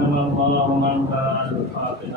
رحم اللہ من كان الخاطئ.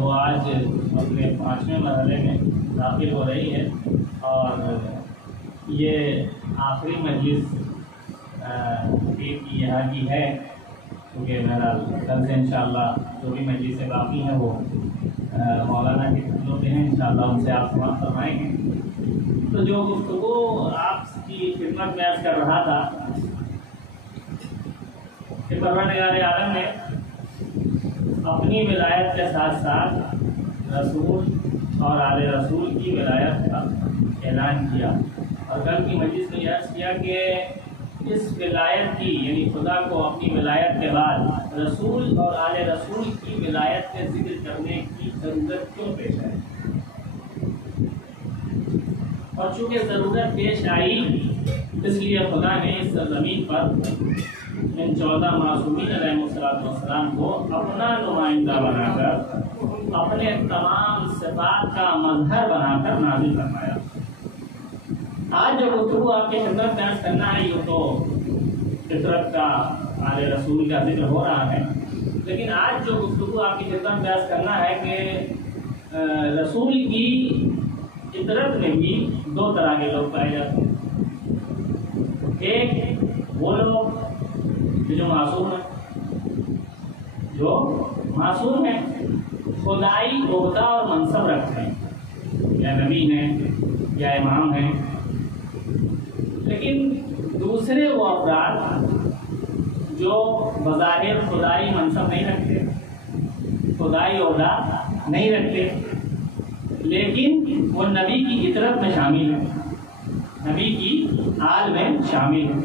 وہ آج اپنے 5ویں مرحلے میں داخل ہو رہی ہے اور یہ آخری مجلس کی یہاں کی ہے، کیونکہ میرا کل سے انشاءاللہ جو بھی مجلسیں باقی ہیں وہ مولانا کے خدمت میں ہیں، انشاءاللہ ان سے آپ سماعت فرمائیں گے۔ تو جو گفتگو آپ کی خدمت میں عرض کر رہا تھا کہ پروردگار عالم نے اپنی ولایت کے ساتھ ساتھ رسول اور آل رسول کی ولایت کا اعلان کیا، اور کل کی مجلس میں عرض کیا کہ اس ولایت کی یعنی خدا کو اپنی ولایت کے بعد رسول اور آل رسول کی ولایت کے ذکر کرنے کی ضرورت کیوں پیش آئی، اور چونکہ ضرورت پیش آئی اس لیے خدا نے اس زمین پر ان 14 معصومین علیہ السلام کو اپنا نمائندہ بنا کر اپنے تمام صفات کا مظہر بنا کر نازل فرمایا۔ آج جو گفتگو آپ کی خدمت میں عرض کرنا ہے یہ تو فطرت کا آل رسول کا ذکر ہو رہا ہے، لیکن آج جو گفتگو آپ کی خدمت میں عرض کرنا ہے کہ رسول کی فطرت میں بھی 2 طرح کے لوگ پائے جاتے ہیں۔ ایک وہ لوگ جو معصوم ہیں، خدائی عہدہ اور منصب رکھتے ہیں، یا نبی ہیں یا امام ہیں، لیکن دوسرے وہ افراد جو بظاہر خدائی منصب نہیں رکھتے، خدائی عہدہ نہیں رکھتے، لیکن وہ نبی کی اطرت میں شامل ہیں، نبی کی آل میں شامل ہیں۔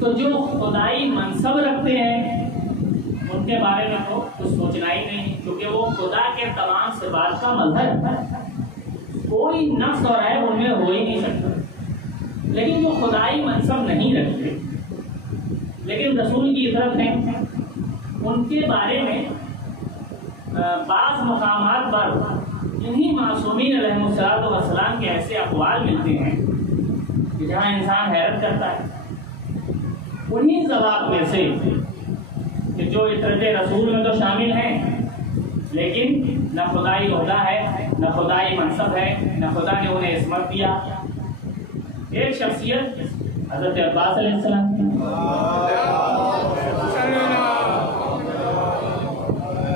تو جو خدائی منصب رکھتے ہیں ان کے بارے میں تو کچھ سوچنا ہی نہیں، کیونکہ وہ خدا کے تمام صفات کا مظہر ہے، کوئی نقص اور عیب ان میں ہو ہی نہیں سکتا۔ لیکن جو خدائی منصب نہیں رکھتے لیکن رسول کی اطرت ہیں، ان کے بارے میں بعض مقامات پر انہی معصومین علیہ السلام کے ایسے اقوال ملتے ہیں کہ جہاں انسان حیرت کرتا ہے۔ انہی ضوابط میں سے کہ جو اطرت رسول میں تو شامل ہیں لیکن نہ خدائی عہدہ ہے، نہ خدائی منصب ہے، نہ خدا نے انہیں عصمت دیا۔ ایک شخصیت حضرت عباس علیہ السلام کی،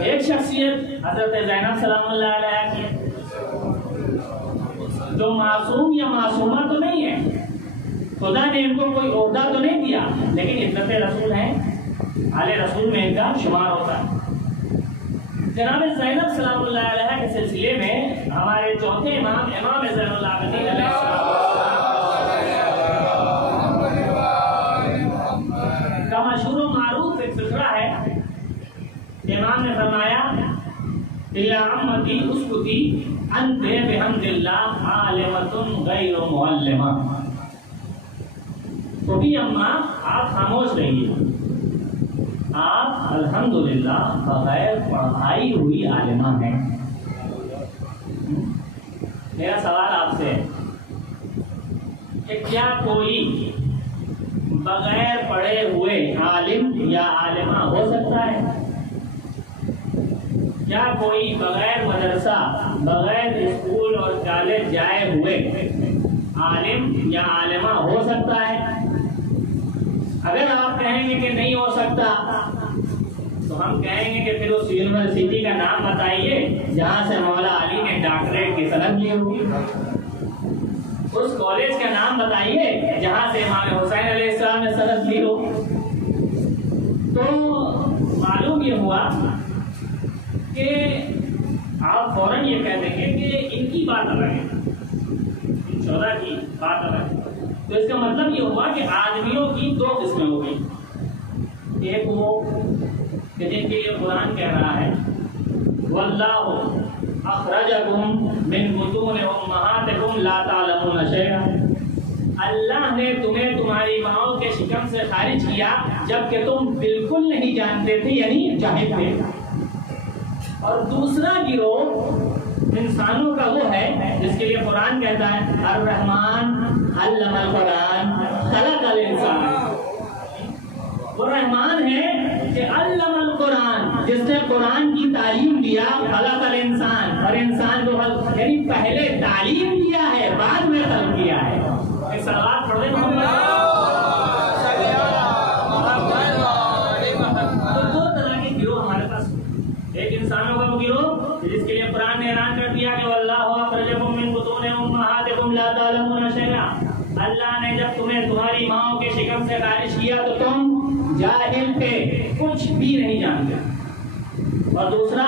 ایک شخصیت حضرت زینب سلام اللہ علیہ کی، جو معصوم یا معصومہ تو نہیں ہے، خدا نے ان کو کوئی عہدہ تو نہیں دیا لیکن عزت رسول ہیں، آل رسول میں ان کا شمار ہوتا ہے۔ جناب زینب سلام اللہ علیہ کے سلسلے میں ہمارے چوتھے امام زین العابدین علیہ السلام کا مشہور و معروف ایک فقرہ ہے۔ امام نے فرمایا یا امتی اسکتی انت بحمد اللہ عالمۃ غیر معلمہ، تو بھی اماں آپ خاموش رہیے، آپ الحمدللہ بغیر پڑھائی ہوئی عالمہ ہیں۔ میرا سوال آپ سے ہے کہ کیا کوئی بغیر پڑھے ہوئے عالم یا عالمہ ہو سکتا ہے؟ کیا کوئی بغیر مدرسہ، بغیر اسکول اور کالج جائے ہوئے عالم یا عالمہ ہو سکتا ہے؟ اگر آپ کہیں گے کہ نہیں ہو سکتا تو ہم کہیں گے کہ پھر اس یونیورسٹی کا نام بتائیے جہاں سے مولا علی نے ڈاکٹریٹ کی سند لی ہوگی، اس کالج کا نام بتائیے جہاں سے امام حسین علیہ السلام نے سند لی ہو۔ تو معلوم یہ ہوا کہ آپ فوراً یہ کہہ دیں گے کہ ان کی بات الگ ہے، ان 14 کی بات الگ ہے۔ تو اس کا مطلب یہ ہوا کہ آدمیوں کی 2 قسمیں ہو گئی۔ ایک وہ کہ جن کے لیے قرآن کہہ رہا ہے واللہ اخرجکم من بطون امہاتکم لا تعلمون شیئا، اللہ نے تمہیں تمہاری ماؤں کے شکم سے خارج کیا جبکہ تم بالکل نہیں جانتے تھے، یعنی جاہل تھے۔ اور دوسرا گروہ انسانوں کا وہ ہے جس کے لیے قرآن کہتا ہے الرحمن علم القرآن خلق الانسان، وہ رحمان ہے کہ علم القرآن، جس نے قرآن کی تعلیم دیا، خلق الانسان، اور انسان کو خلق، یعنی پہلے تعلیم دیا ہے بعد میں خلق کیا ہے۔ ایک سوال پڑھ لیں تو 2 طرح کے گروہ ہمارے پاس، ایک انسانوں کا وہ گروہ جس کے لیے قرآن نے اعلان کر دیا کہ واللہ اخرجکم من بطون امہاتکم لا تعلمون شیئا، اللہ نے جب تمہیں تمہاری ماؤں کے شکم سے خارج کیا تو تم جاہل تھے، کچھ بھی نہیں جانتے۔ اور دوسرا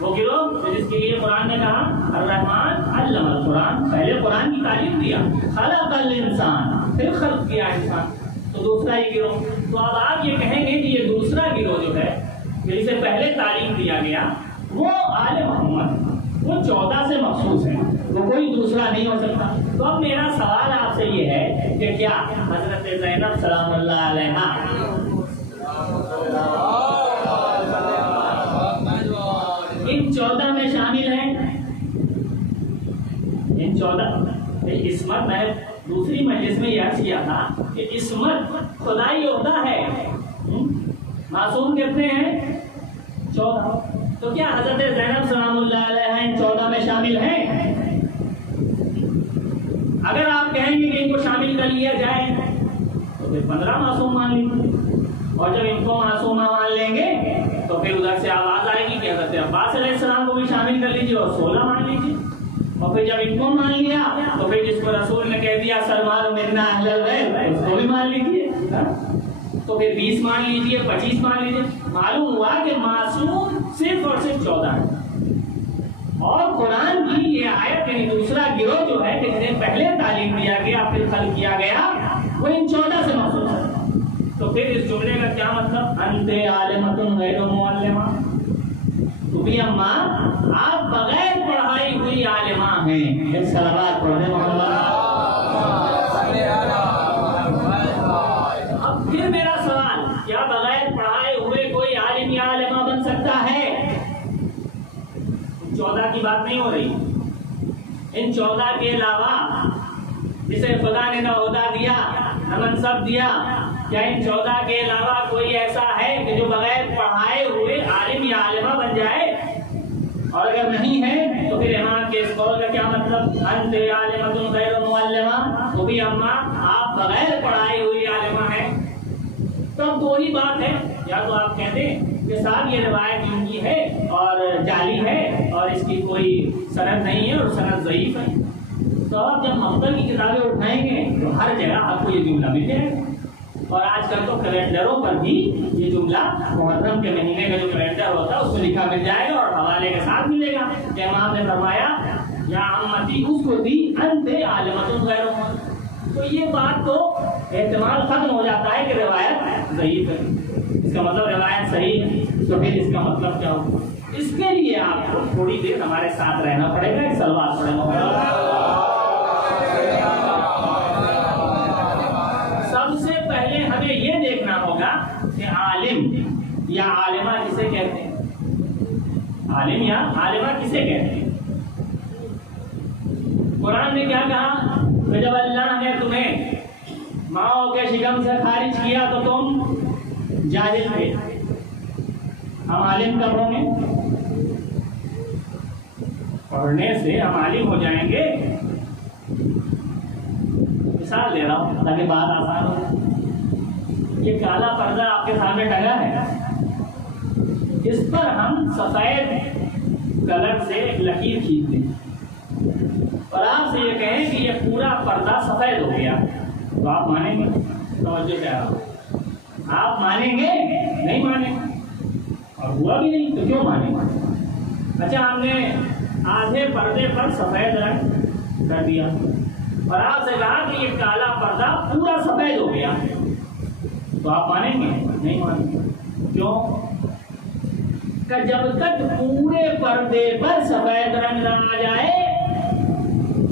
وہ گروہ جس کے لیے قرآن نے کہا الرحمن علم القرآن، پہلے قرآن کی تعلیم دیا، خلق الانسان، پھر خلق کیا انسان، تو دوسرا یہ گروہ۔ تو اب آپ یہ کہیں گے کہ یہ دوسرا گروہ جو ہے جسے پہلے تعلیم دیا گیا وہ آل محمد، وہ 14 سے مخصوص ہے، وہ کوئی دوسرا نہیں ہو سکتا. تو اب میرا سوال آپ سے یہ ہے کہ کیا حضرت زینب سلام اللہ علیہا ان 14 میں شامل ہیں؟ ان 14 عصمت، میں نے دوسری مجلس میں یہ عرض کیا تھا کہ عصمت خدائی عہدہ ہے. معصوم کتنے ہیں؟ 14. تو کیا حضرت زینب سلام اللہ علیہ ان 14 میں شامل ہیں؟ اگر آپ کہیں گے کہ ان کو شامل کر لیا جائے تو پھر 15 معصوم مان لیجیے، اور جب ان کو معصومہ مان لیں گے تو پھر ادھر سے آواز آئے گی کہ حضرت عباس علیہ السلام کو بھی شامل کر لیجیے اور 16 مان لیجیے. اور پھر جب ان کو مان لیا تو پھر جس کو رسول نے کہہ دیا سلمان منا اہل البیت اس کو بھی مان لیجیے، تو پھر 20 مان لیجیے، 25 مان لیجیے. معلوم ہوا کہ معصوم صرف اور صرف 14 ہے. اور قرآن کی یہ آیت یعنی دوسرا گروہ جو ہے کہ جنہیں پہلے تعلیم دیا گیا پھر خلق کیا گیا وہ ان 14 سے معصوم ہے. تو پھر اس جملے کا کیا مطلب؟ انت عالمۃ غیر معلمہ، تو بھی اماں آپ بغیر پڑھائی ہوئی عالمہ ہیں. ایک صلوات پڑھنے محمد. اب پھر میرا سوال، کیا بغیر پڑھائے ہوئے کوئی عالم یا عالمہ بن سکتا ہے؟ 14 کی بات نہیں ہو رہی. ان 14 کے علاوہ جسے خدا نے نہ عہدہ دیا نہ منصب دیا، کیا ان 14 کے علاوہ کوئی ایسا ہے کہ جو بغیر پڑھائے ہوئے عالم یا عالمہ بن جائے؟ اور اگر نہیں ہے تو پھر امام کے اس قول کا کیا مطلب؟ انت عالمۃ غیر معلمہ، تو بھی اماں آپ بغیر پڑھائی ہوئی عالمہ ہیں. تو اب دو ہی بات ہے، یا تو آپ کہتے کہ صاحب یہ روایت ان کی ہے اور جعلی ہے اور اس کی کوئی سند نہیں ہے اور سند ضعیف ہے. تو آپ جب مقبل کی کتابیں اٹھائیں گے تو ہر جگہ آپ کو یہ جملہ مل جائے گا. اور آج کل تو کیلنڈروں پر بھی یہ جملہ محرم کے مہینے کا جو کیلنڈر ہوتا ہے اس میں لکھا مل جائے گا اور حوالے کے ساتھ ملے گا کہ امام نے فرمایا یا امتی اس کو دی انت عالمۃ غیر معلمہ. تو یہ بات تو احتمال ختم ہو جاتا ہے کہ روایت ضعیف ہے. اس کا مطلب روایت صحیح ہے. تو پھر اس کا مطلب کیا ہوگا؟ اس کے لیے آپ کو تھوڑی دیر ہمارے ساتھ رہنا پڑے گا. ایک صلوات پڑھیں محمد. سب سے پہلے ہمیں یہ دیکھنا ہوگا کہ عالم یا عالمہ کسے کہتے ہیں؟ عالم یا عالمہ کسے کہتے ہیں؟ قرآن نے کیا کہا کہ جب اللہ نے تمہیں ماؤں کے شکم سے خارج کیا تو تم جاہل تھے. ہم عالم کب ہوں گے؟ پڑھنے سے ہم عالم ہو جائیں گے. مثال دے رہا ہوں تاکہ بات آسان ہو. یہ کالا پردہ آپ کے سامنے ٹنگا ہے، اس پر ہم سفید کلر سے ایک لکیر کھینچ دیں اور آپ سے یہ کہیں کہ یہ پورا پردہ سفید ہو گیا تو آپ مانیں گے؟ توجہ کیا آپ مانیں گے؟ نہیں مانیں گے. اور ہوا بھی نہیں تو کیوں مانیں گے؟ اچھا ہم نے آدھے پردے پر سفید رنگ کر دیا اور آپ سے کہا کہ یہ کالا پردہ پورا سفید ہو گیا تو آپ مانیں گے؟ نہیں مانیں گے. کیوں؟ کہ جب تک پورے پردے پر سفید رنگ نہ آ جائے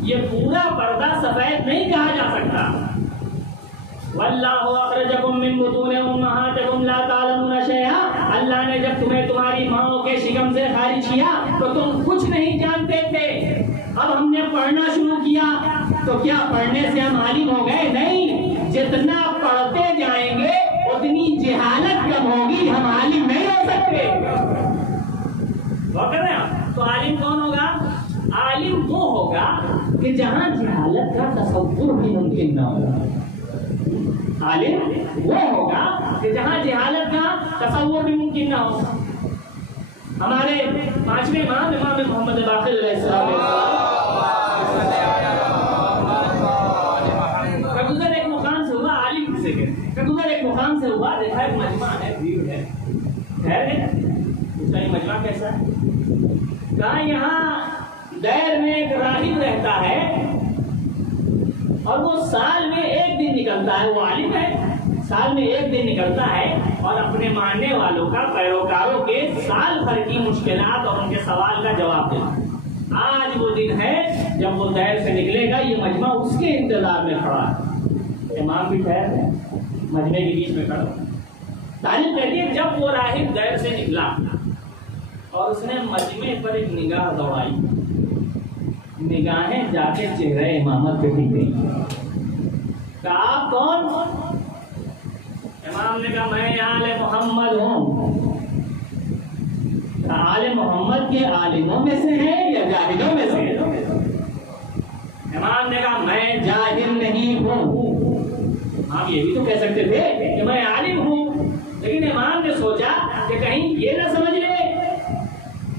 یہ پورا پردہ سفید نہیں کہا جا سکتا. واللہ اخرجکم من بطون امہاتکم لا تعلمون شیئا. اللہ نے جب تمہیں تمہاری ماؤں کے شکم سے خارج کیا تو تم کچھ نہیں جانتے تھے. اب ہم نے پڑھنا شروع کیا تو کیا پڑھنے سے ہم عالم ہو گئے؟ نہیں. جتنا پڑھتے جائیں گے اتنی جہالت کم ہوگی، ہم عالم نہیں ہو سکتے. تو عالم کون ہوگا؟ عالم وہ ہوگا کہ جہاں جہالت کا تصور بھی ممکن نہ ہوگا. عالم وہ ہوگا کہ جہاں جہالت کا تصور بھی ممکن نہ ہوگا. ہمارے 5ویں امام محمد باقر علیہ السلام کبوتر ایک مقام سے ہوا. عالم کسے کہتے ہیں؟ کبوتر ایک مقام سے ہوا، دیکھا ایک مجمع ہے، بھیڑ ہے، خیر ہے. اس کا یہ مجمع کیسا ہے؟ کہاں یہاں دیر میں ایک راہب رہتا ہے اور وہ سال میں ایک دن نکلتا ہے. وہ عالم ہے، سال میں ایک دن نکلتا ہے اور اپنے ماننے والوں کا، پیروکاروں کے سال بھر کی مشکلات اور ان کے سوال کا جواب دیتا ہے. آج وہ دن ہے جب وہ دیر سے نکلے گا یہ مجمع اس کے انتظار میں کھڑا ہے. امام بھی ٹھہر ہے مجمع کے بیچ میں کھڑا. تاریخ کہتی ہے جب وہ راہب دیر سے نکلا اور اس نے مجمع پر ایک نگاہ دوڑائی, نگاہیں جا کے چہرے امامت پہ ٹک گئی. کہا آپ کون؟ امام نے کہا میں آل محمد ہوں. آل محمد کے عالموں میں سے ہیں یا جاہلوں میں سے؟ امام نے کہا میں جاہل نہیں ہوں. آپ یہ بھی تو کہہ سکتے تھے کہ میں عالم ہوں, لیکن امام نے سوچا کہ کہیں یہ نہ سمجھ لے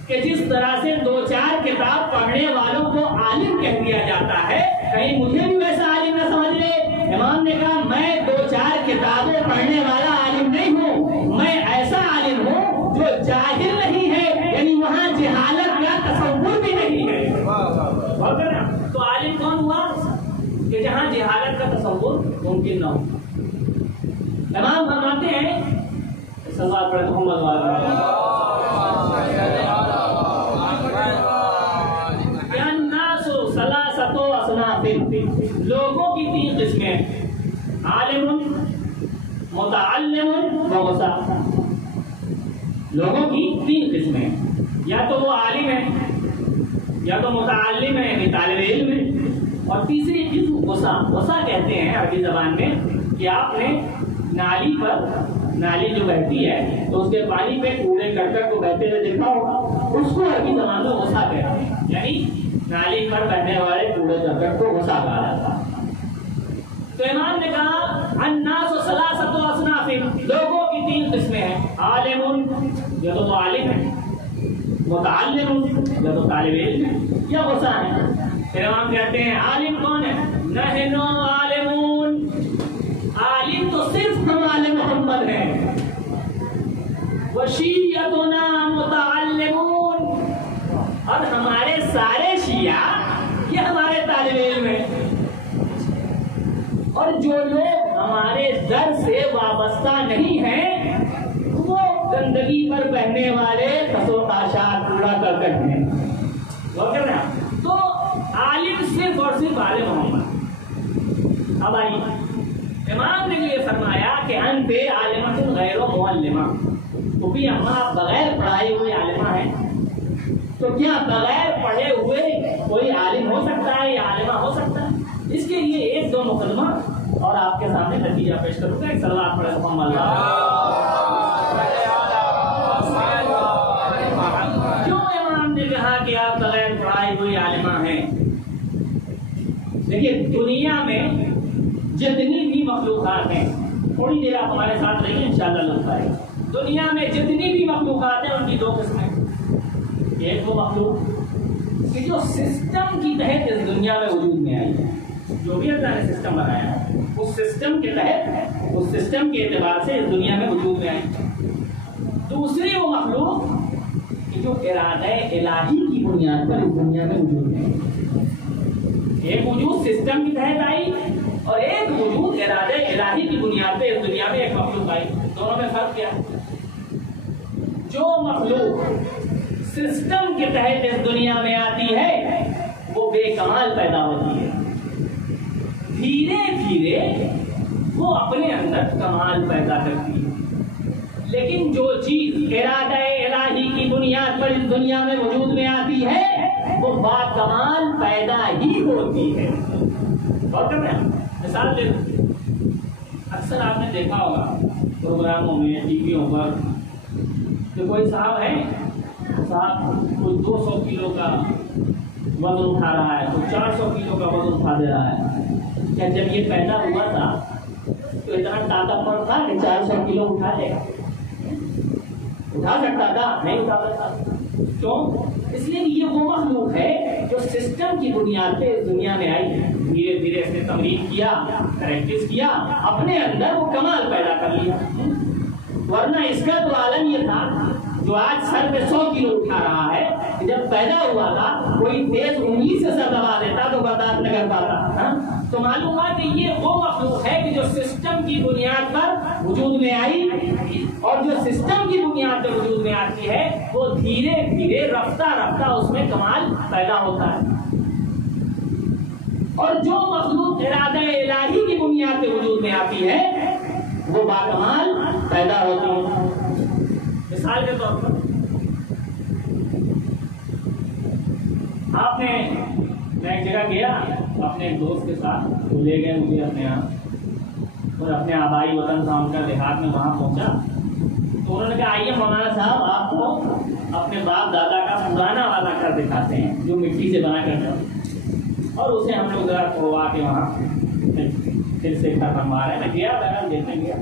کہ جس طرح سے 2-4 کتاب پڑھنے والوں کو عالم کہہ دیا جاتا ہے کہیں مجھے بھی ویسا عالم نہ سمجھ لے. امام نے کہا میں 2-4 کتابیں پڑھنے والا عالم نہیں ہوں, میں ایسا عالم ہوں جو جاہل نہیں ہے, یعنی وہاں جہالت کا تصور بھی نہیں ہے. تو عالم کون ہوا کہ جہاں جہالت کا تصور ممکن نہ ہو. امام فرماتے ہیں صلوات پڑھتے محمد وعلیہ لوگوں کی 3 قسمیں, عالم, متعلم و غصہ. لوگوں کی 3 قسمیں, یا تو وہ عالم ہے, یا تو متعلم ہے یعنی طالب علم ہے, اور تیسری قسم غصہ. غصہ کہتے ہیں عربی زبان میں کہ آپ نے نالی پر, نالی جو بہتی ہے تو اس کے پانی پہ کوڑے کرکٹ کو بہتے ہوئے دیکھا ہوگا, اس کو عربی زبان میں غصہ کہتے ہیں. یعنی نالی پر بہنے والے کوڑے کرکٹ کو غصہ کہا جاتا ہے. تو امام نے کہا الناس ثلاثۃ اصناف, لوگوں کی 3 قسمیں ہیں, عالم یا تو وہ عالم ہے, متعلم یا تو طالب علم ہے, یا غصہ ہے. پھر امام کہتے ہیں عالم کون ہے؟ نحن عالمون, عالم تو صرف ہم آل محمد ہیں. وشیعتنا متعلمون, اور ہمارے سارے شیعہ یہ ہمارے طالب علم ہیں. اور جو لوگ ہمارے در سے وابستہ نہیں ہیں وہ گندگی پر بہنے والے خاشاک کوڑا کرکٹ ہیں. تو عالم صرف اور صرف آل محمد. اب آئیے امام نے یہ فرمایا کہ انت عالمۃ غیر معلمہ, تو بھی آپ بغیر پڑھائے ہوئے عالمہ ہیں, تو کیا بغیر پڑھے ہوئے کوئی عالم ہو سکتا ہے یا عالمہ ہو سکتا ہے؟ اس کے لیے 1-2 مقدمہ اور آپ کے سامنے نتیجہ پیش کروں گا. ایک صلوات پڑھے محمد. کیوں امام نے کہا کہ آپ بغیر پڑھائے ہوئے عالمہ ہیں؟ دیکھیے دنیا میں جتنی بھی مخلوقات ہیں, تھوڑی دیر آپ ہمارے ساتھ رہیے انشاءاللہ لطف آئے گا. دنیا میں جتنی بھی مخلوقات ہیں ان کی 2 قسمیں. ایک وہ مخلوق کہ جو سسٹم کی تحت اس دنیا میں وجود میں آئی ہے, جو بھی اللہ نے سسٹم بنایا ہے اس سسٹم کے تحت, اس سسٹم کے اعتبار سے اس دنیا میں وجود میں آئی. دوسری وہ مخلوق کہ جو ارادہ الہی کی بنیاد پر اس دنیا میں وجود میں آئی. ایک وجود سسٹم کی تحت آئی اور ایک وجود ارادہ الہی کی بنیاد پہ اس دنیا میں ایک مخلوق آئی. دونوں میں فرق کیا ہے؟ جو مخلوق سسٹم کے تحت اس دنیا میں آتی ہے وہ بے کمال پیدا ہوتی ہے. دھیرے دھیرے وہ اپنے اندر کمال پیدا کرتی ہے. لیکن جو چیز ارادہ الہی کی بنیاد پر اس دنیا میں وجود میں آتی ہے وہ با کمال پیدا ہی ہوتی ہے. مثال دے دوں, اکثر آپ نے دیکھا ہوگا پروگراموں میں, ٹی ویوں پر, کہ کوئی صاحب ہے, صاحب کوئی 200 کلو کا وزن اٹھا رہا ہے, کوئی 400 کلو کا وزن اٹھا دے رہا ہے. کیا جب یہ پیدا ہوا تھا تو اتنا طاقتور تھا کہ 400 کلو اٹھا لے گا؟ اٹھا سکتا تھا؟ نہیں اٹھا سکتا. کیوں؟ اس لیے کہ یہ وہ مخلوق ہے جو سسٹم کی بنیاد پہ اس دنیا میں آئی ہے. دھیرے دھیرے اس نے تمرین کیا, پریکٹس کیا, اپنے اندر وہ کمال پیدا کر لیا. ورنہ اس کا تو عالم یہ تھا جو آج سر پہ 100 کلو اٹھا رہا ہے, جب پیدا ہوا تھا کوئی تیز انگلی سے سر دبا دیتا تو برداشت نہ کر پاتا. تو معلوم ہوا کہ یہ وہ مخلوق ہے کہ جو سسٹم کی بنیاد پر وجود میں آئی, اور جو سسٹم کی بنیاد پر وجود میں آتی ہے وہ دھیرے دھیرے رفتہ رفتہ اس میں کمال پیدا ہوتا ہے. اور جو مخلوق ارادہ الہی کی بنیاد پہ وجود میں آتی ہے وہ باکمال پیدا ہوتی ہے. مثال کے طور پر آپ نے، میں ایک جگہ گیا اپنے ایک دوست کے ساتھ، وہ لے گئے مجھے اپنے یہاں اور اپنے آبائی وطن تھا ان کا، دیہات میں وہاں پہنچا تو انہوں نے کہا آئیے مولانا صاحب آپ کو اپنے باپ دادا کا پرانا والا گھر دکھاتے ہیں جو مٹی سے بنا کر جاؤ، اور اسے ہم لوگ ذرا کھولوا کے وہاں پھر سے گھر بنوا رہے ہیں. میں گیا بغیر دیکھنے گیا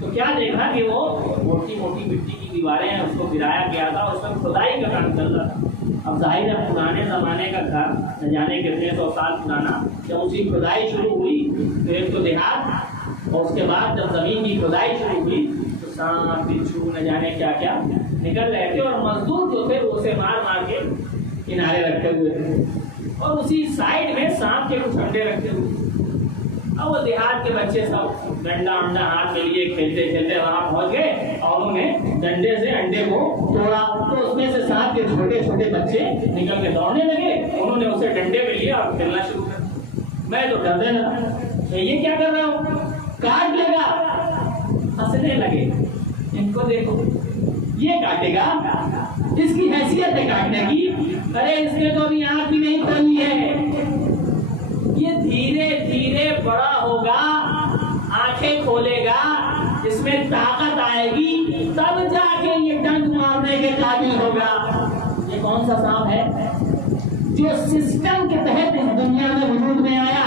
تو کیا دیکھا کہ وہ موٹی موٹی مٹی کی دیواریں ہیں، اس کو گرایا گیا تھا، اس میں کھدائی کا کام چل رہا تھا. اب ظاہر ہے پرانے زمانے کا گھر نہ جانے کتنے 100 سال پرانا، جب اس کی کھدائی شروع ہوئی تو ایک تو دیہات، اور اس کے بعد جب زمین کی کھدائی شروع ہوئی تو سانپ بچھو نہ جانے کیا کیا نکل رہے تھے، اور مزدور جو تھے وہ اسے مار مار کے کنارے رکھے ہوئے تھے، اور اسی سائڈ میں سانپ کے کچھ انڈے رکھے ہوئے. اب وہ دیہات کے بچے سب ڈنڈا انڈا ہاتھ میں لیے کھیلتے کھیلتے وہاں پہنچ گئے اور انہوں نے ڈنڈے سے انڈے کو توڑا تو اس میں سے سانپ کے چھوٹے چھوٹے بچے نکل کے دوڑنے لگے. انہوں نے اسے ڈنڈے پہ لیا اور کھیلنا شروع کر دیا. میں تو ڈرنے لگا یہ کیا کر رہا ہوں، کاٹ لے گا. ہنسنے لگے، ان کو دیکھو یہ کاٹے گا، اس کی حیثیت ہے کاٹنے کی، ارے اس نے تو ابھی آنکھ بھی نہیں کھولی ہے. یہ دھیرے دھیرے بڑا ہوگا، آنکھیں کھولے گا، اس میں طاقت آئے گی، تب جا کے یہ ڈنک مارنے کے قابل ہوگا. یہ کون سا سانپ ہے جو سسٹم کے تحت اس دنیا میں وجود میں آیا.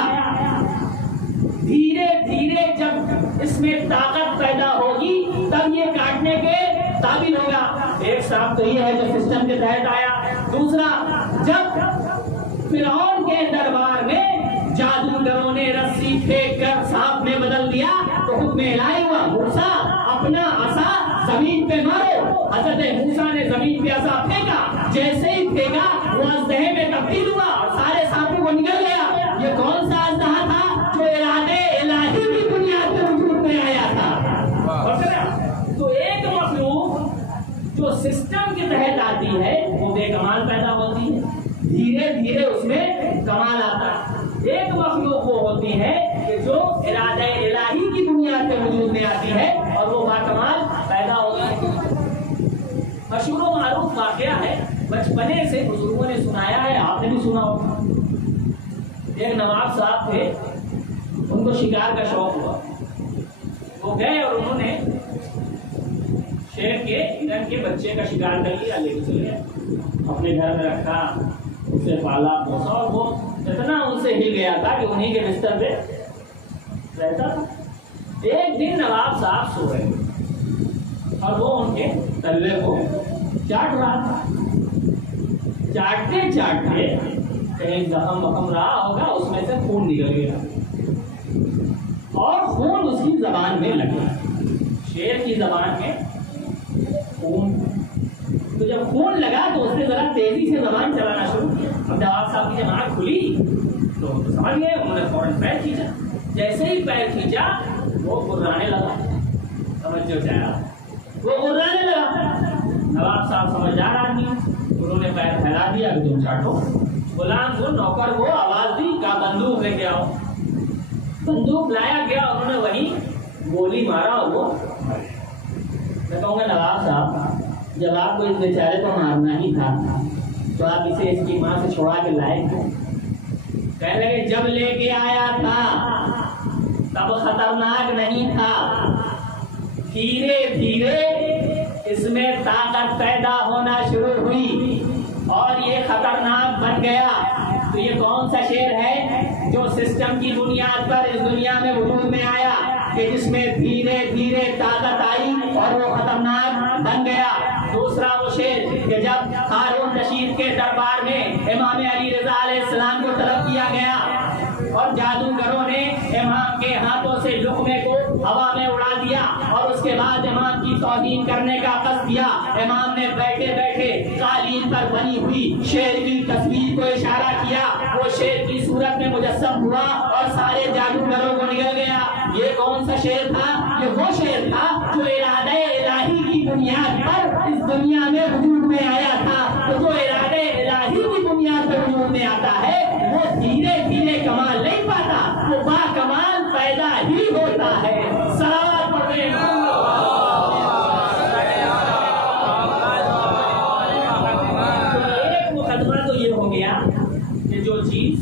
دھیرے دھیرے جب اس میں طاقت پیدا ہوگی تب یہ کاٹنے کے قابل ہوگا. ایک سانپ تو یہ ہے جو سسٹم کے تحت آیا. دوسرا، جب فرعون کے دربار میں جادوگروں نے رسی پھینک کر سانپ میں بدل دیا تو حکم الہی ہوا موسیٰ اپنا عصا زمین پہ مارو. حضرت موسیٰ نے زمین پہ عصا پھینکا، جیسے ہی پھینکا وہ اژدہے میں تبدیل ہوا اور سارے سانپوں کو نکل گیا. یہ کون سا اژدہا تھا جو ارادے الہی کی بنیاد پہ وجود میں آیا تھا. تو ایک مخلوق جو سسٹم کے تحت آتی ہے وہ بے کمال پیدا ہوتی ہے، دھیرے دھیرے اس میں کمال آتا ہے. ایک مخلوق وہ ہوتی ہے کہ جو ارادہ الہی کی بنیاد پہ وجود میں آتی ہے اور وہ باکمال پیدا ہوتی ہے. مشہور و معروف واقعہ ہے، بچپنے سے بزرگوں نے سنایا ہے، آپ نے بھی سنا ہوگا. ایک نواب صاحب تھے، ان کو شکار کا شوق ہوا. وہ گئے اور انہوں نے شیر کے ہرن کے بچے کا شکار کر لیا، لے کے چلے گئے، اپنے گھر میں رکھا، اسے پالا پوسا، اور وہ اتنا ان سے ہل گیا تھا کہ انہیں کے بستر پہ رہتا تھا. ایک دن نواب صاحب سو گئے اور وہ ان کے تلے کو چاٹ رہا تھا. چاٹتے چاٹتے کہیں زخم وخم رہا ہوگا، اس میں سے خون نکل گیا اور خون اس کی زبان میں لگا. شیر کی زبان میں خون، تو جب خون لگا تو اس نے ذرا تیزی سے زبان چلانا شروع کیا. اب نواب صاحب کی جب آنکھ کھلی تو سمجھ گئے، انہوں نے فوراً پیر کھینچا. جیسے ہی پیر کھینچا وہ گرانے لگا. سمجھو چاہا وہ گرانے لگا. نواب صاحب سمجھدار آدمی، انہوں نے پیر پھیلا دیا کہ تم چاٹو. غلام کو نوکر کو آواز دی کہ بندوق لے کے آؤ. بندوق لایا گیا، انہوں نے وہی گولی مارا اور وہ. میں کہوں گا نواب صاحب جب آپ کو اس بیچارے کو مارنا ہی تھا تو آپ اسے اس کی ماں سے چھوڑا کے لائے کیوں؟ کہنے لگے جب لے کے آیا تھا تب خطرناک نہیں تھا، دھیرے دھیرے اس میں طاقت پیدا ہونا شروع ہوئی اور یہ خطرناک بن گیا. تو یہ کون سا شیر ہے جو سسٹم کی بنیاد پر اس دنیا میں وجود میں آیا کہ جس میں دھیرے دھیرے طاقت آئی اور وہ خطرناک بن گیا. دوسرا وہ شیر کہ جب ہارون رشید کے دربار میں امام علی رضا علیہ السلام کو طلب کیا گیا اور جادوگروں نے امام کے ہاتھوں سے لقمے کو ہوا میں اڑا دیا اور اس کے بعد امام کی توہین کرنے کا قصد کیا. امام نے بیٹھے بیٹھے قالین پر بنی ہوئی شیر کی تصویر کو اشارہ کیا، وہ شیر کی صورت میں مجسم ہوا اور سارے جادوگروں کو نکل گیا. یہ کون سا شیر تھا؟ یہ وہ شیر تھا جو ارادہ الہی کی بنیاد پر اس دنیا میں وجود میں آیا تھا. تو جو ارادہ الہی کی بنیاد پر وجود میں آتا ہے وہ دھیرے دھیرے کمال نہیں پاتا، وہ با کمال پیدا ہی ہوتا ہے۔ صلوات پڑھیں۔ ایک مقدمہ تو یہ ہو گیا کہ جو چیز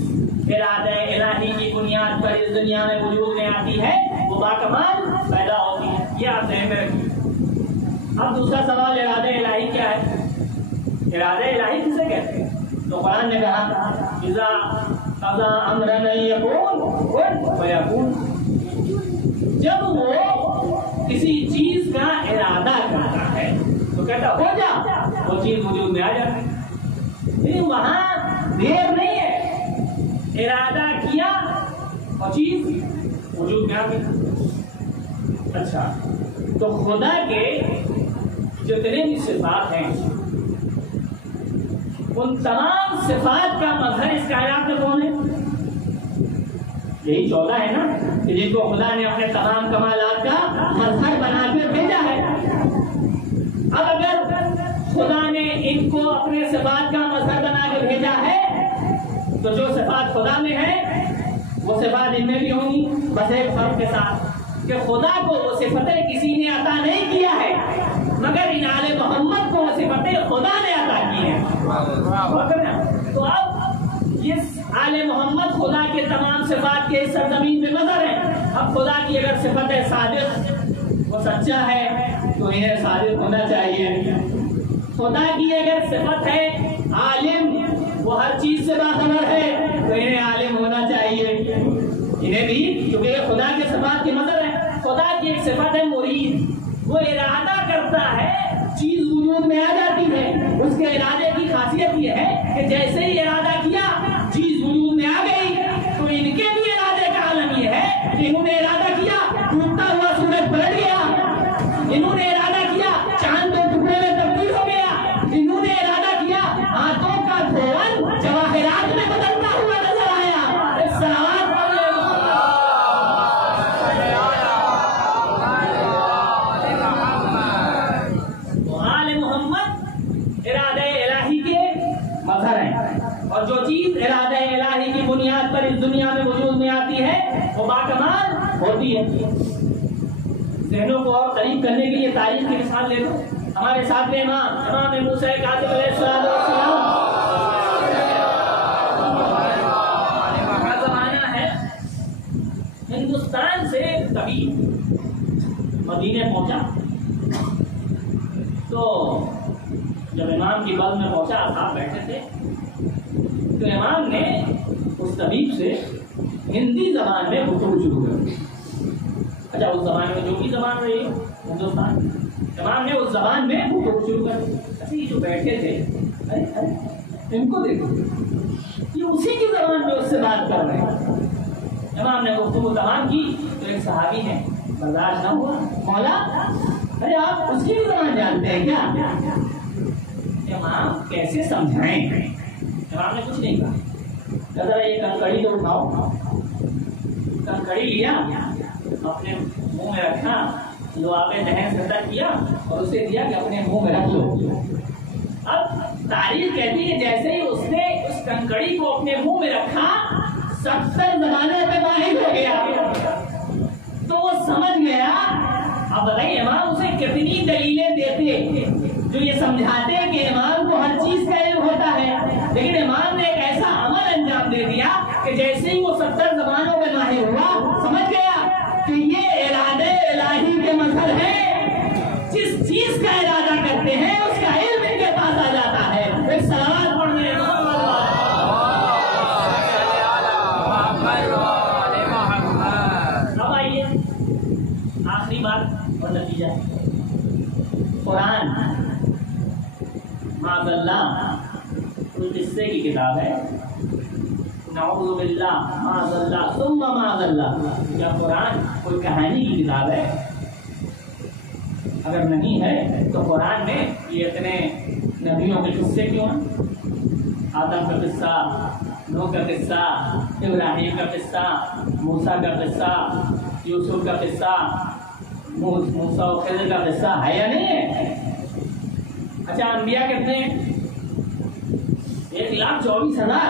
ارادہ الہی کی بنیاد پر اس دنیا میں وجود میں آتی ہے وہ با کمال پیدا ہوتی ہے، یہ آپ ذہن میں رکھیے۔ اب دوسرا سوال ارادہ الہی کیا ہے؟ ارادہ الہی کسے کہتے ہیں؟ تو قرآن نے کہا اذا قضا امرا یکون کن فیکون، جب وہ کسی چیز کا ارادہ کرتا ہے تو کہتا ہو جا، وہ چیز وجود میں آ جاتی ہے۔ لیکن وہاں دیر نہیں ہے، ارادہ کیا اور چیز وجود میں آ گئی۔ اچھا، تو خدا کے جتنے بھی صفات ہیں ان تمام صفات کا مظہر اس کائنات میں کون ہے؟ یہی 14 ہے نا کہ جن کو خدا نے اپنے تمام کمالات کا مظہر بنا کے بھیجا ہے۔ اب اگر خدا نے ان کو اپنے صفات کا مظہر بنا کے بھیجا ہے تو جو صفات خدا میں ہے وہ صفات ان میں بھی ہوں گی، بس ایک فرق کے ساتھ کہ خدا کو وہ صفتیں کسی نے عطا نہیں کیا ہے مگر ان آل محمد کو وہ صفتیں خدا نے عطا کی ہیں۔ تو اب یہ آل محمد خدا کے تمام صفات کے اس سرزمین پہ نظر ہیں۔ اب خدا کی اگر صفت ہے صادق، وہ سچا ہے تو انہیں صادق ہونا چاہیے۔ خدا کی اگر صفت ہے عالم، وہ ہر چیز سے باخبر ہے تو انہیں عالم ہونا چاہیے۔ انہیں بھی کیونکہ یہ خدا کے صفات کی نظر ہے۔ خدا کی ایک صفت ہے مرید، وہ ارادہ کرتا ہے چیز وجود میں آ جاتی ہے۔ اس کے ارادے کی خاصیت یہ ہے کہ جیسے ہی ارادہ کیا چیز وجود میں آ گئی۔ تو ان کے بھی ارادے کا عالم یہ ہے کہ انہوں نے ارادہ کیا ٹوٹتا ہوا سورج پلٹ گیا، انہوں نے ارادہ کیا چاند دو ٹکڑے میں تبدیل ہو گیا، انہوں نے ارادہ کیا ہاتھوں کا دھون جواہرات میں بدلتا ہوا نظر آیا۔ صلوات اور جو چیز ارادہ الہی کی بنیاد پر اس دنیا میں وجود میں آتی ہے وہ باکمال ہوتی ہے۔ ذہنوں کو اور قریب کرنے کے لیے تاریخ کی مثال لے لو۔ ہمارے ساتھ امام موسیٰ کاظم علیہ السلام کا زمانہ ہے۔ ہندوستان سے طبیب مدینے پہنچا تو جب امام کی بس میں پہنچا آپ بیٹھے تھے تو امام نے اس طبیب سے ہندی زبان میں گفتگو شروع کر دی۔ اچھا، اس زبان میں جو بھی زبان رہی ہندوستان، امام نے اس زبان میں گفتگو شروع کر دی۔ اچھا، یہ جو بیٹھے تھے ان کو دیکھو، یہ اسی کی زبان میں اس سے بات کر رہے ہیں۔ امام نے گفتگو تمام کی تو ایک صحابی ہے برداشت نہ ہوا، مولا ارے آپ اس کی بھی زبان جانتے ہیں کیا؟ امام کیسے سمجھائیں؟ امام نے کچھ نہیں کہا، ذرا یہ کنکڑی تو اٹھاؤ۔ کنکڑی لیا، اپنے منہ میں رکھا، لعاب دہن ٹھنڈا کیا اور اسے دیا کہ اپنے منہ میں رکھ لو۔ اب تاریخ کہتی ہے جیسے ہی اس نے اس کنکڑی کو اپنے منہ میں رکھا 70 زبانوں پہ ماہر ہو گیا تو وہ سمجھ گیا۔ اب بتائیے امام اسے کتنی دلیلیں دیتے جو یہ سمجھاتے ہیں کہ امام کو ہر چیز کا علم ہوتا ہے، لیکن امام نے ایک ایسا عمل انجام دے دیا کہ جیسے ہی وہ 70 زبانوں میں ماہر ہوا سمجھ گیا کہ یہ ارادہ الہی کے مظہر ہے۔ جس چیز کا ارادہ کرتے ہیں اس کا علم ان کے پاس آ جاتا ہے۔ ایک صلوات پڑھ رہے ہیں۔ اب آئیے آخری بات اور نتیجہ، قرآن معاذ اللہ کوئی قصے کی کتاب ہے؟ نعوذ باللہ، معاذ اللہ ثم معاذ اللہ، کیا قرآن کوئی کہانی کی کتاب ہے؟ اگر نہیں ہے تو قرآن میں یہ اتنے نبیوں کے قصے کیوں ہیں؟ آدم کا قصہ، نوح کا قصہ، ابراہیم کا قصہ، موسیٰ کا قصہ، یوسف کا قصہ، موسیٰ و خضر کا قصہ ہے یا نہیں ہے؟ اچھا، انبیاء کتنے ہیں؟ 1,24,000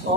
100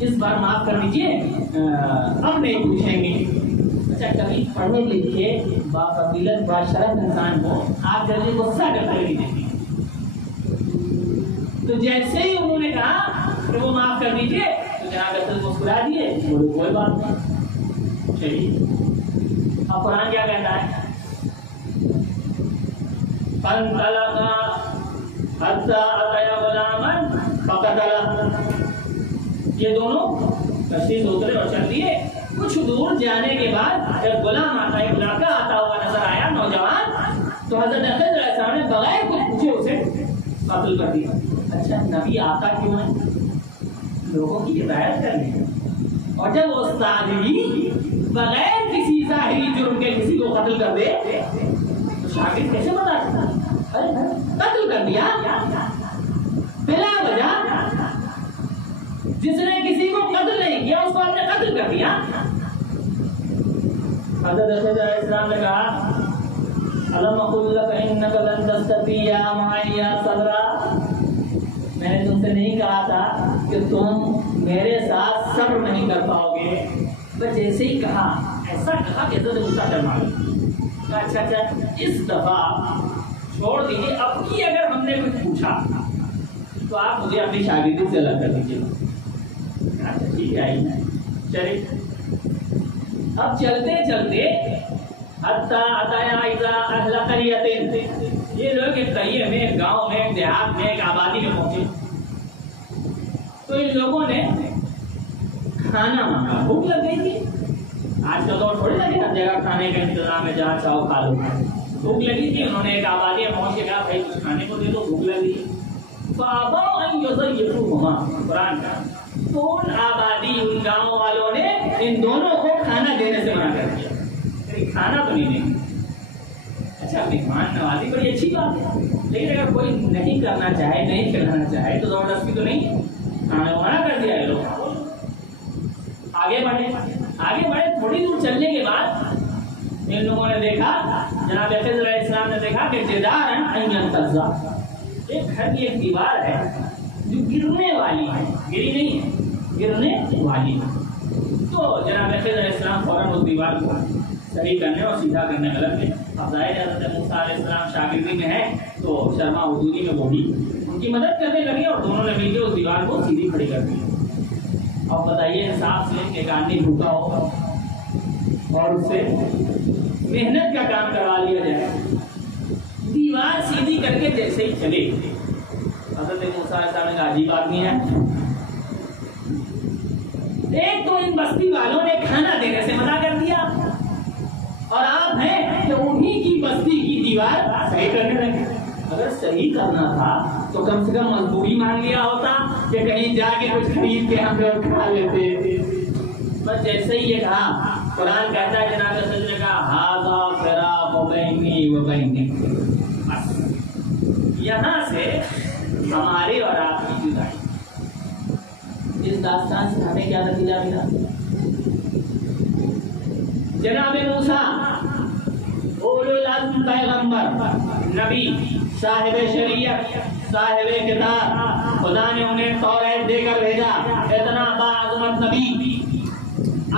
اس بار معاف کر دیجیے، اب نہیں پوچھیں گے۔ اچھا کبھی پڑھے لکھے باقبیلت باشرف انسان کو آپ جلدی غصہ کرتے نہیں دیتی، تو جیسے ہی انہوں نے کہا کہ وہ معاف کر دیجیے تو جناب اصل مسکرا دیے، بولے کوئی بات نہیں چلیے۔ اب قرآن کیا کہتا ہے؟ فانطلقا حتی اتیا غلاما فقتلہ، یہ دونوں کشتی سے اترے اور چل دیے۔ کچھ دور جانے کے بعد ایک غلام آتا ہے، ایک لڑکا آتا ہوا نظر آیا نوجوان، تو حضرت خضر علیہ السلام نے بغیر کچھ پوچھے اسے قتل کر دیا۔ اچھا نبی آتا کیوں ہے؟ لوگوں کی ہدایت کرنے ہے، اور جب استاد ہی بغیر کسی ظاہری جرم کے کسی کو قتل کر دے تو شاگرد کیسے بتا سکتا؟ قتل کر دیا بلا وجہ، جس نے کسی کو قتل نہیں کیا اس کو آپ نے قتل کر دیا۔ حضرت خضر علیہ السلام نے کہا الم اقل لک انک لن تستطیع معی صبرا، میں نے تم سے نہیں کہا تھا کہ تم میرے ساتھ صبر نہیں کر پاؤ گے؟ بس جیسے ہی کہا ایسا کہا کہ حضرت موسیٰ شرما گئے۔ اچھا اس دفعہ چھوڑ دیجیے، اب کی اگر ہم نے کچھ پوچھا تو آپ مجھے اپنی شاگردی سے الگ کر دیجیے۔ اچھا ٹھیک ہے چلیے۔ اب چلتے چلتے حتی اتیا اذا اہل قریۃ، یہ لوگ ایک قریے میں، ایک گاؤں میں، ایک دیہات میں، ایک آبادی میں پہنچے، تو ان لوگوں نے کھانا مانگا، بھوک لگ گئی تھی۔ آج کا دور تھوڑی لگے ہر جگہ کھانے کا انتظام ہے، جہاں چاہو کھا لو۔ بھوک لگی تھی، انہوں نے ایک آبادی میں پہنچ کے کہا بھائی کچھ کھانے کو دے دو، بھوک لگی۔ فَأَبَوْا أَن يُضَيِّفُوهُمَا، قرآن کا، تو ان آبادی ان گاؤں والوں نے ان دونوں کو کھانا دینے سے منع کر دیا، کھانا تو نہیں دیں۔ اچھا مہمان نوازی بڑی اچھی بات ہے، لیکن اگر کوئی نہیں کرنا چاہے، نہیں کھلانا چاہے تو زبردستی تو نہیں، کھانے کو منع کر دیا ہے لوگ۔ آگے بڑھے تھوڑی دور چلنے کے بعد ان لوگوں نے دیکھا، جناب خضر علیہ السلام نے دیکھا کہ جدارن ان ينتزع، ایک گھر کی ایک دیوار ہے جو گرنے والی ہے، گری نہیں ہے، گرنے والی ہے۔ تو جناب خضر علیہ السلام فوراً اس دیوار کو صحیح کرنے اور سیدھا کرنے میں لگ گئے۔ اب ظاہر حضرت موسیٰ علیہ السلام شاگردی میں ہے تو شرما حضوری میں وہ بھی ان کی مدد کرنے لگے اور دونوں نے مل کے اس دیوار کو سیدھی کھڑی کر دی۔ اب بتائیے انصاف سے ایک آدمی بھوکا ہوگا اور اس سے محنت کا کام کروا لیا جائے، دیوار سیدھی کر کے جیسے ہی چلے، حضرت موسیٰ علیہ السلام کا عجیب آدمی ہے۔ ایک تو ان بستی والوں نے کھانا دینے سے منع کر دیا اور آپ ہیں کہ انہی کی بستی کی دیوار صحیح کرنے لگے۔ اگر صحیح کرنا تھا تو کم سے کم مزدوری مانگ لیا ہوتا کہ کہیں جا کے کچھ خرید کے ہم لوگ کھا لیتے۔ بس جیسے ہی یہ کہا، قرآن کہتا ہے جناب خضر نے کہا ھذا فراق بینی و بینک، بس یہاں سے ہمارے اور آپ کی جدائی۔ اس داستان سے ہمیں کیا نتیجہ ملا؟ جناب موسیٰ اولو العزم پیغمبر، نبی، صاحب شریعت، صاحب کتاب، خدا نے انہیں توریت دے کر بھیجا، اتنا باعظمت نبی،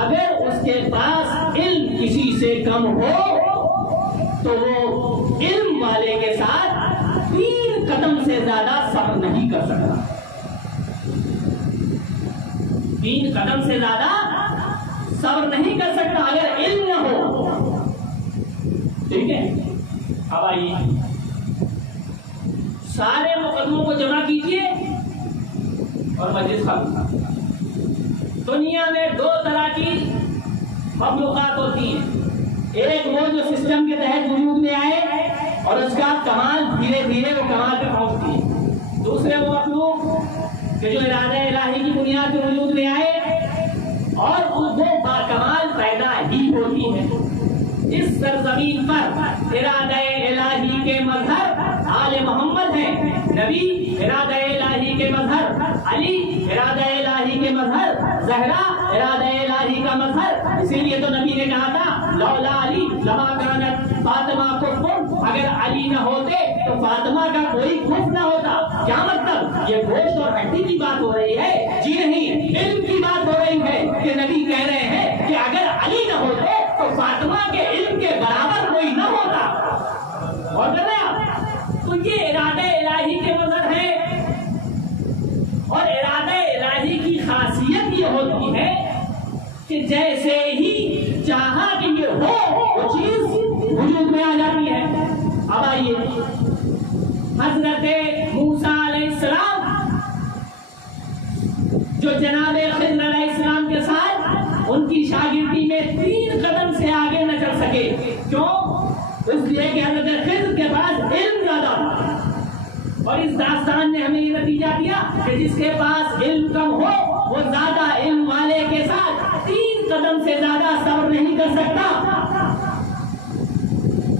اگر اس کے پاس علم کسی سے کم ہو تو وہ علم والے کے ساتھ 3 قدم سے زیادہ صبر نہیں کر سکتا۔ 3 قدم سے زیادہ صبر نہیں کر سکتا اگر علم نہ ہو۔ ٹھیک ہے، اب آئیے سارے مقدموں کو جمع کیجیے اور مجلس ختم۔ دنیا میں 2 طرح کی مخلوقات ہوتی ہیں، ایک وہ جو سسٹم کے تحت وجود میں آئے اور اس کا کمال دھیرے دھیرے وہ کمال پہ پہنچتی ہے، دوسرے وہ مخلوق کہ جو ارادہ الہی کی بنیاد پہ وجود میں آئے اور وہ باکمال پیدا ہی ہوتی ہے۔ اس سرزمین پر ارادہ الہی کے مظہر آل محمد ہے، نبی ارادہ الہی کے مظہر، علی ارادہ الہی کے مظہر، زہرا ارادہ الہی کا مظہر۔ اسی لیے تو نبی نے کہا تھا لولا علی لما کانت فاطمہ کفر، اگر علی نہ ہوتے تو فاطمہ کا کوئی خوف نہ ہوتا. کیا مطلب؟ یہ گوشت اور ہڈی کی بات ہو رہی ہے؟ جی نہیں، علم کی بات ہو رہی ہے کہ نبی کہہ رہے ہیں کہ اگر علی نہ ہوتے تو فاطمہ کے علم کے برابر کوئی نہ ہوتا. اور کر رہے آپ تو یہ ارادہ الہی کے مظہر ہے. اور ارادہ الہی کی خاصیت یہ ہوتی ہے کہ جیسے ہی چاہا کہ یہ ہو وہ چیز وجود میں آ جاتی ہے. اب آئیے حضرت موسیٰ علیہ السلام جو جناب خضر علیہ السلام کے ساتھ ان کی شاگردی میں 3 قدم سے آگے نہ چل سکے. کیوں؟ اس لیے کہ حضرت خضر کے پاس علم زیادہ تھا. اور اس داستان نے ہمیں یہ نتیجہ دیا کہ جس کے پاس علم کم ہو وہ زیادہ علم والے کے ساتھ 3 قدم سے زیادہ صبر نہیں کر سکتا.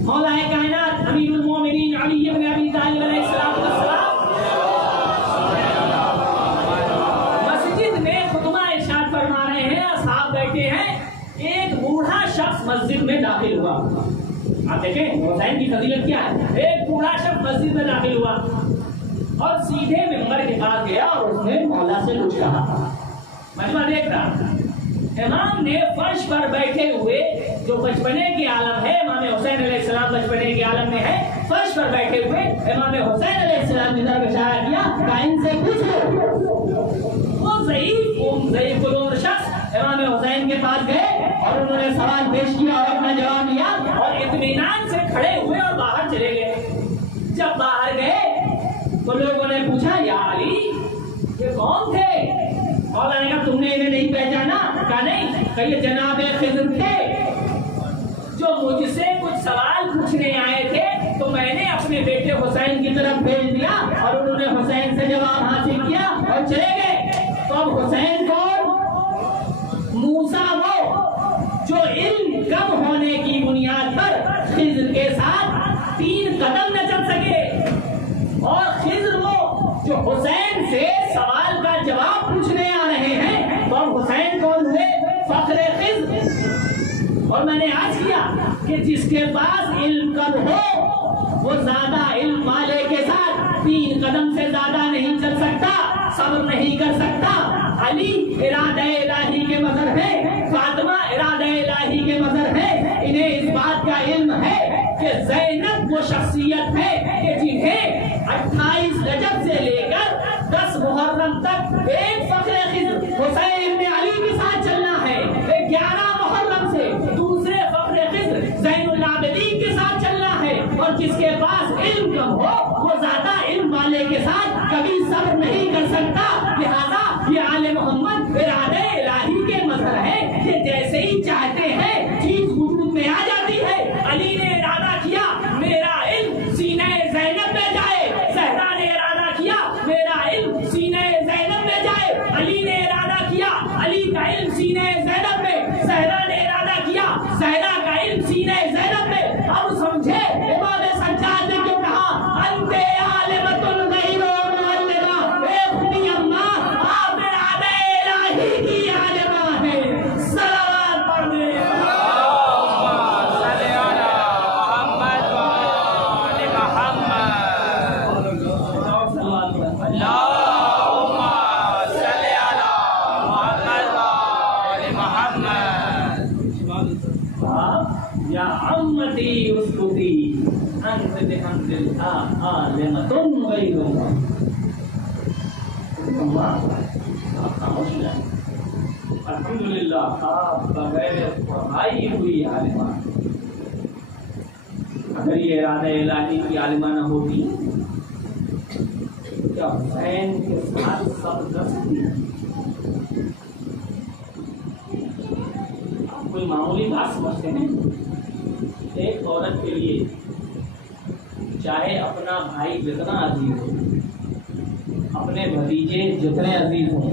مولا کائنات امیر المومنین علی بن ابی طالب علیہ السلام مسجد میں خطبہ ارشاد فرما رہے ہیں. اصحاب بیٹھے ہیں. ایک بوڑھا شخص مسجد میں داخل ہوا. آپ دیکھیں حسین کی فضیلت کیا ہے. ایک بوڑھا شخص مسجد میں داخل ہوا اور سیدھے ممبر کے پاس گیا اور اس نے مولا سے کچھ کہا. مجمع دیکھ رہا. امام نے فرش پر بیٹھے ہوئے جو بچپنے کے عالم ہے، امام حسین علیہ السلام بچپنے کے عالم میں ہے، فرش پر بیٹھے ہوئے امام حسین علیہ السلام نے طرف اشارہ کیا کہ ان سے پوچھ لو. وہ ضعیف العمر شخص امام حسین کے پاس گئے اور انہوں نے سوال پیش کیا اور اپنا جواب دیا اور اطمینان سے کھڑے ہوئے اور باہر چلے گئے. جب باہر گئے تو لوگوں نے پوچھا یا علی یہ کون تھے؟ مولا نے کہا تم نے انہیں نہیں پہچانا؟ کہا نہیں. کہ یہ جناب خضر تھے جو مجھ سے کچھ سوال پوچھنے آئے تھے تو میں نے اپنے بیٹے حسین کی طرف بھیج دیا اور انہوں نے حسین سے جواب حاصل کیا اور چلے گئے. تو اب حسین کون؟ موسیٰ وہ جو علم کم ہونے کی بنیاد پر خضر کے ساتھ 3 قدم نہ چل سکے، اور خضر وہ جو حسین سے سوال کا جواب پوچھنے آ رہے ہیں. تو اب حسین کون ہوئے؟ فخر خضر. اور میں نے آج کیا کہ جس کے پاس علم کم ہو وہ زیادہ علم والے کے ساتھ 3 قدم سے زیادہ نہیں چل سکتا، صبر نہیں کر سکتا. علی ارادہ الہی کے مظہر ہے، فاطمہ ارادہ الہی کے مظہر ہے. انہیں اس بات کا علم ہے کہ زینب وہ شخصیت ہے کہ جنہیں 28 رجب سے لے کر 10 محرم تک ایک فخر خضر حسین ابن علی کے ساتھ چلنا ہے، 11 محرم سے دوسرے فخر خضر زین العابدین کے ساتھ چلنا ہے. اور جس کے پاس علم کم ہو وہ زیادہ علم والے کے ساتھ کبھی صبر نہیں کر سکتا. لہذا یہ آل محمد ارادہ الہی کے مظہر ہے کہ جیسے ہی چاہتے ہیں چیز وجود میں آ جاتی ہے. علی نے ارادہ کیا میرا علم سینہ زینب میں جائے، زہرا نے ارادہ کیا میرا علم سینہ زینب میں جائے. علی نے ارادہ کیا علی کا علم سینہ زینب میں، زہرا نے ارادہ کیا زہرا کا علم سینہ زینب میں. اب سمجھے امام سجاد نے کیوں کہا انت عالمۃ الغیب ومعلمہ، اے خودی اللہ آپ ارادہ الہی کی عالمہ ہے. صلوات پڑھ دیں. یا عمتی اسکتی انت بحمد اللہ عالمۃ غیرہ. آپ خاموش رہیں. الحمدللہ آپ بغیر پڑھائی ہوئی عالمہ. اگر یہ ارادہ الہی کی عالمہ نہ ہوتی کیا حسین کے ساتھ سب کر سکتی؟ آپ کوئی معمولی بات سمجھتے ہیں؟ ایک عورت کے لیے چاہے اپنا بھائی جتنا عزیز ہو، اپنے بھتیجے جتنے عزیز ہوں،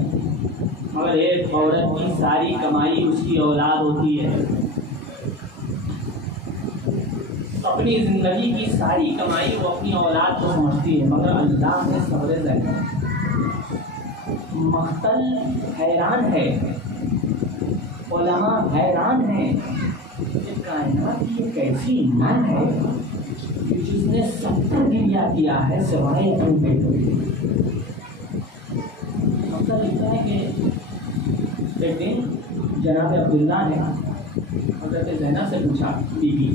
مگر ایک عورت کی ساری کمائی اس کی اولاد ہوتی ہے. اپنی زندگی کی ساری کمائی وہ اپنی اولاد کو سمجھتی ہے، مگر اللہ نے صبر زینب. مختل حیران ہے، علماء حیران ہیں کہ کائنات کی کیسی ایمان ہے جس نے 70 گریا کیا ہے سوائے اپنے بیٹوں کے. مطلب لکھتا ہے کہ ایک دن جناب عبداللہ نے حضرت زینب سے پوچھا بی بی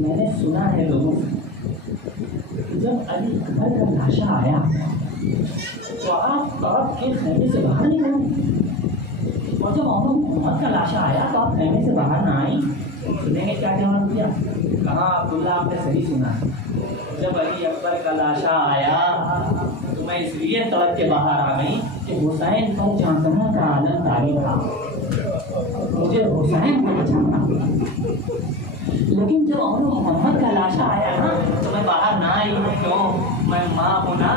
میں نے سنا ہے لوگوں سے جب علی اکبر کا لاشا آیا تو آپ کے خیمے سے باہر نکلے اور جب عمر محمد کا لاشا آیا تو آپ خیمے سے باہر نہ آئیں. سنیں گے کیا جواب دیا؟ کہا عبداللہ آپ نے صحیح سنا ہے. جب علی اکبر کا لاشا آیا تو میں اس لیے توڑ کے باہر آ گئی کہ حسین کو جاننا کا عالم طاری تھا, مجھے حسین کو بچانا. لیکن جب عمر محمد کا لاشا آیا نا تو میں باہر نہ آئی. کیوں؟ میں ماں ہوں نا,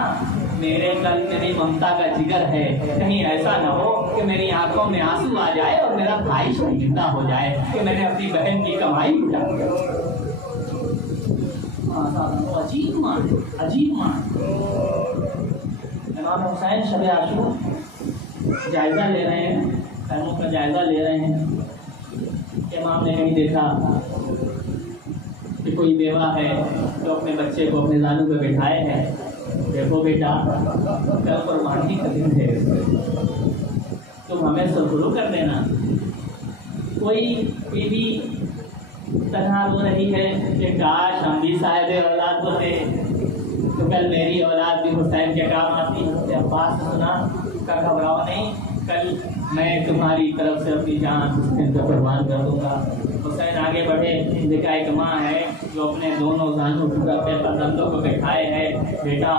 میرے کل میری ممتا کا جگر ہے. کہیں ایسا نہ ہو کہ میری آنکھوں میں آنسو آ جائے اور میرا بھائی شرمندہ ہو جائے کہ میں نے اپنی بہن کی کمائی اٹھا. عجیب مان, عجیب مان. امام حسین شب عاشور جائزہ لے رہے ہیں, خیموں کا جائزہ لے رہے ہیں. امام نے کہیں دیکھا کہ کوئی بیوہ ہے جو اپنے بچے کو اپنے زانو پہ بٹھائے ہے. دیکھو بیٹا کل قربانی کا دن ہے, تم ہمیں سرخرو کر دینا. کوئی بیوی تنہا رو رہی ہے کہ کاش ہم بھی صاحب اولاد ہوتے تو کل میری اولاد بھی حسین کے کام آتی. عباس نے سنا کا گھبراؤ نہیں, کل میں تمہاری طرف سے اپنی جان حسین کو قربان کر دوں گا. حسین آگے بڑھے, دیکھا ایک ماں ہے جو اپنے دونوں زانوں پہ فرزندوں کو بٹھائے ہے. بیٹا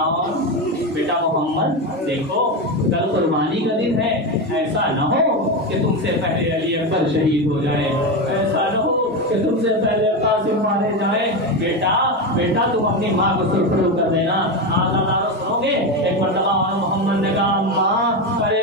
محمد دیکھو کل قربانی کا دن ہے, ایسا نہ ہو کہ تم سے پہلے علی اکبر شہید ہو جائے, ایسا نہ ہو کہ تم سے پہلے قاسم مارے جائیں. بیٹا تم اپنی ماں کو سرخرو کر دینا. سنو گے ایک مرتبہ محمد نے کہا ماں ارے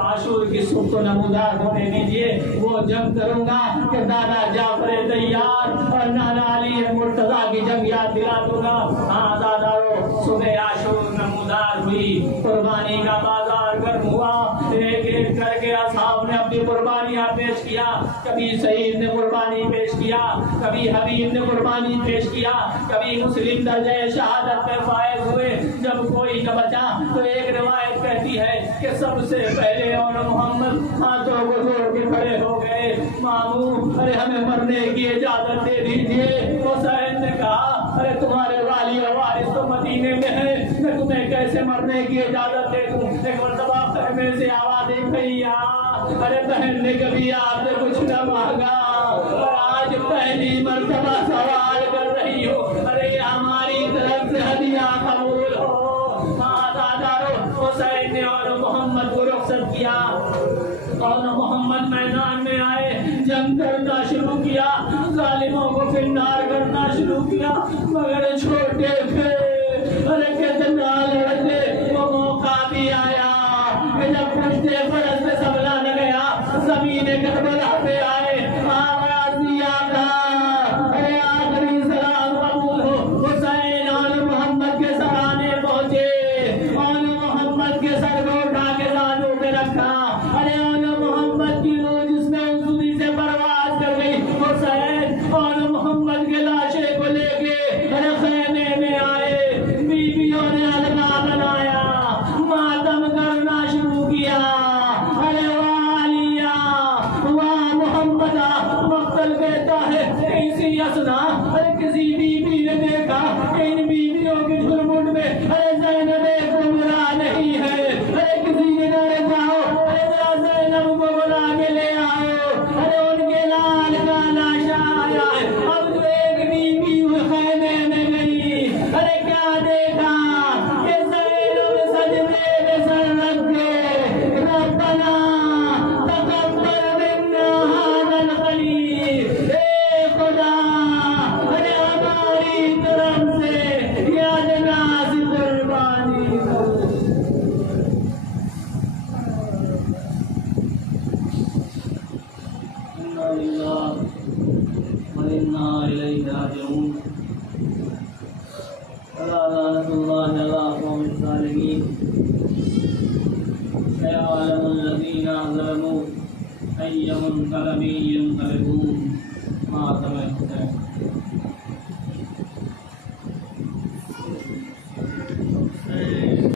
عاشور کی صبح کو نمودار ہونے دیجیے, وہ جنگ کروں گا کہ دادا جعفر تیار اور نانا علی مرتضیٰ کی جنگ یاد دلا دوں گا. ہاں دادا صبح عاشور نمودار ہوئی, قربانی کا بازار گرم ہوا. ایک ایک کر کے اصحاب نے اپنی قربانیاں پیش کیا. کبھی سعید نے قربانی پیش کیا, کبھی حبیب نے قربانی پیش کیا, کبھی مسلم درجہ شہادت میں فائز ہوئے. جب کوئی نہ بچا تو ایک روایت کہتی ہے کہ سب سے پہلے اور محمد ہاتھوں کو جوڑ کے کھڑے ہو گئے. ماموں ارے ہمیں مرنے کی اجازت دے دیجیے. حسین نے کہا ارے تمہارے والی اور وارث تو مدینے میں ہے, میں تمہیں کیسے مرنے کی اجازت دے دوں. ایک مرتبہ خیمے سے آوازیں گئی, ارے بہن نے کبھی آپ نے کچھ نہ مانگا اور آج پہلی مرتبہ سوال کر رہی ہو, ارے ہماری طرف سے ہدیہ قبول ہو. حسین نے اور محمد کو رخصت کیا اور محمد میدان میں آئے, جنگ کرنا شروع کیا, ظالموں کو فنار کرنا شروع کیا. مگر چھوٹے تھے ارے کتنا لڑتے, وہ موقع بھی آیا کہ جب پشتے فرس پہ سنبھلا نہ گیا, زمین کربلا پہ آئے, آواز دیا تھا ارے آخری سلام قبول ہو. حسین اور محمد کے سرانے پہنچے اور محمد کے سر کو اٹھا کے زانوں پہ رکھا. ارے اور محمد کی روح جس میں انسولی سے پرواز کر گئی. حسین اور محمد کے لاشے کو لے کے ارے خیمے میں آئے, بیویوں نے الگا بنایا, ماتم کرنا شروع کیا. ارے والیہ واہ محمد مقتل کہتا ہے کسی اسنا ارے کسی بیوی نے دیکھا کہ ان بیویوں کی جھرمٹ میں ارے زینب کو بلا نہیں ہے. ارے کسی نے ڈرے جاؤ ارے ذرا زینب کو بلا کے لے آؤ, ارے ان کے لال کا لاشا آیا ہے. اب جو ایک بیوی خیمے میں گئی, ارے کیا دیکھا کہ زینب سجدے میں سر رکھ کے ربنا تقبل منا هذا الخلیل, اے خدا ارے ہماری طرف سے یہ ادناس قربانی کر. انا للہ وانا الیہ راجعون. لعنت اللہ علی قوم الظالمین. سيعلم الذين ظلموا أي منقلب ينقلبون. ما تمام.